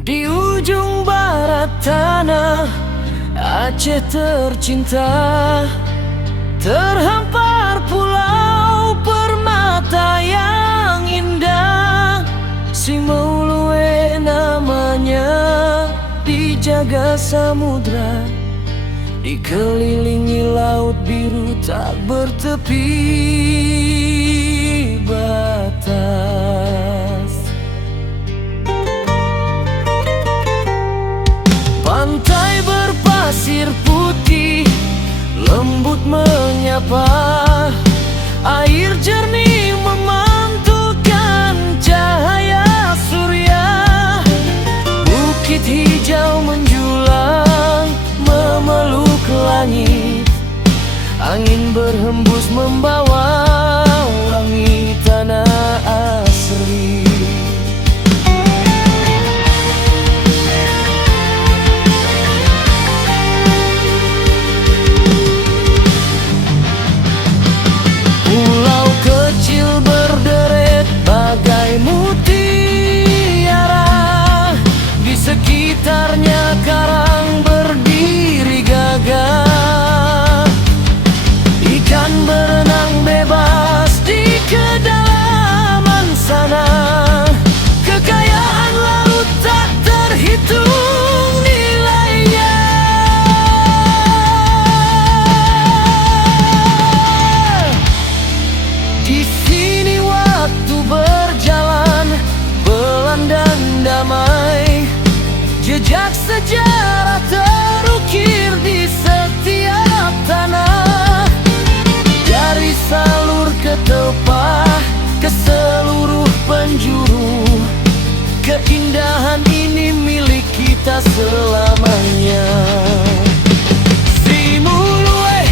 Di ujung barat tanah Aceh tercinta, terhampar pulau permata yang indah. Simolue namanya, dijaga samudra, dikelilingi laut biru tak bertepi batas. Pantai berpasir putih lembut menyapa, air jernih memantulkan cahaya surya. Bukit hijau menjulang memeluk langit, angin berhembus membawa wangi tanah asli. Pulau kecil berderet bagai mutiara, di sekitarnya karang berdiri gagah. Ikan berenang bebas di kedalaman sana, kekayaan laut tak terhitung nilainya. Di sini waktu berjalan pelan dan damai, jejak sejarah terukir di setiap tanah. Dari salur ke tepah, ke seluruh penjuru, keindahan ini milik kita selamanya. Simolue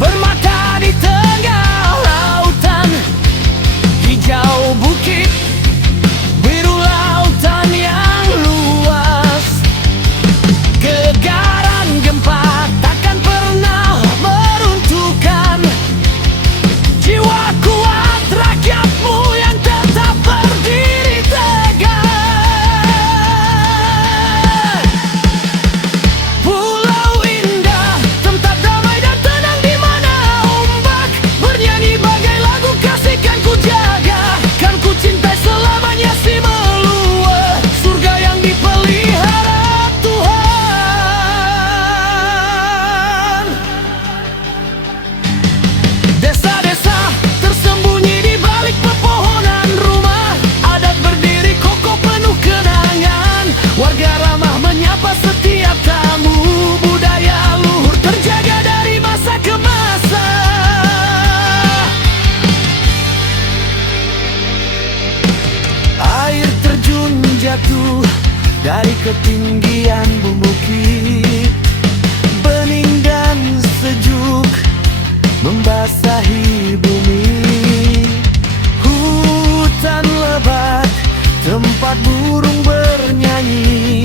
permata di tengah lautan, hijau bukit, biru lautan yang luas. Gegaran gempa takkan pernah meruntuhkan jiwa kuat rakyatmu yang tetap berdiri tegak. Pulau indah, tempat damai dan tenang, di mana ombak bernyanyi bagai lagu kasih. Kan ku jaga, kan ku cintai selamanya Simolue, surga yang dipelihara Tuhan. Desa-desa tersembunyi di balik pepohonan rumah, adat berdiri kokoh penuh kenangan. Warga ramah menyapa setiap tamu, budaya luhur terjaga dari masa ke masa. Air terjun jatuh dari ketinggian bukit, bening dan sejuk membasahi bumi. Hutan lebat, tempat burung bernyanyi,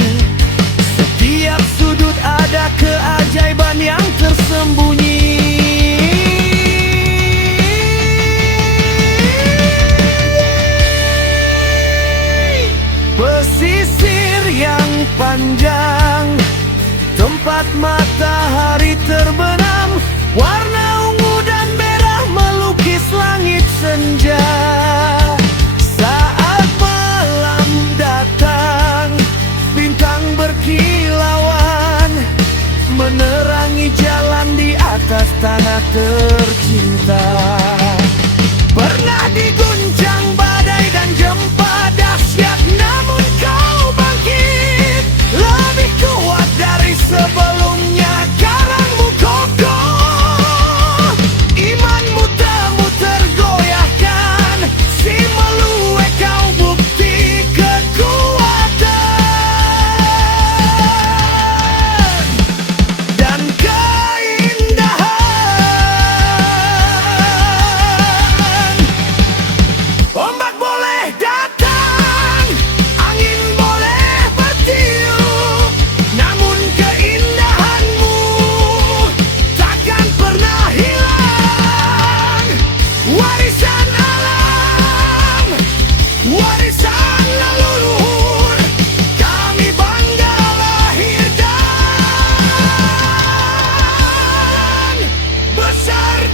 setiap sudut ada keajaiban yang tersembunyi. Pesisir yang panjang, tempat matahari terbenam, warna ungu dan merah melukis langit senja. Saat malam datang, bintang berkilauan menerangi jalan di atas tanah tercinta. Pernah diguncang badai dan gempa dahsyat, namun kau bangkit lebih kuat dari sebelumnya. Karangmu kokoh, imanmu temu tergoyahkan. Simolue kau bukti kekuatan dan keindahan.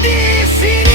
di sini.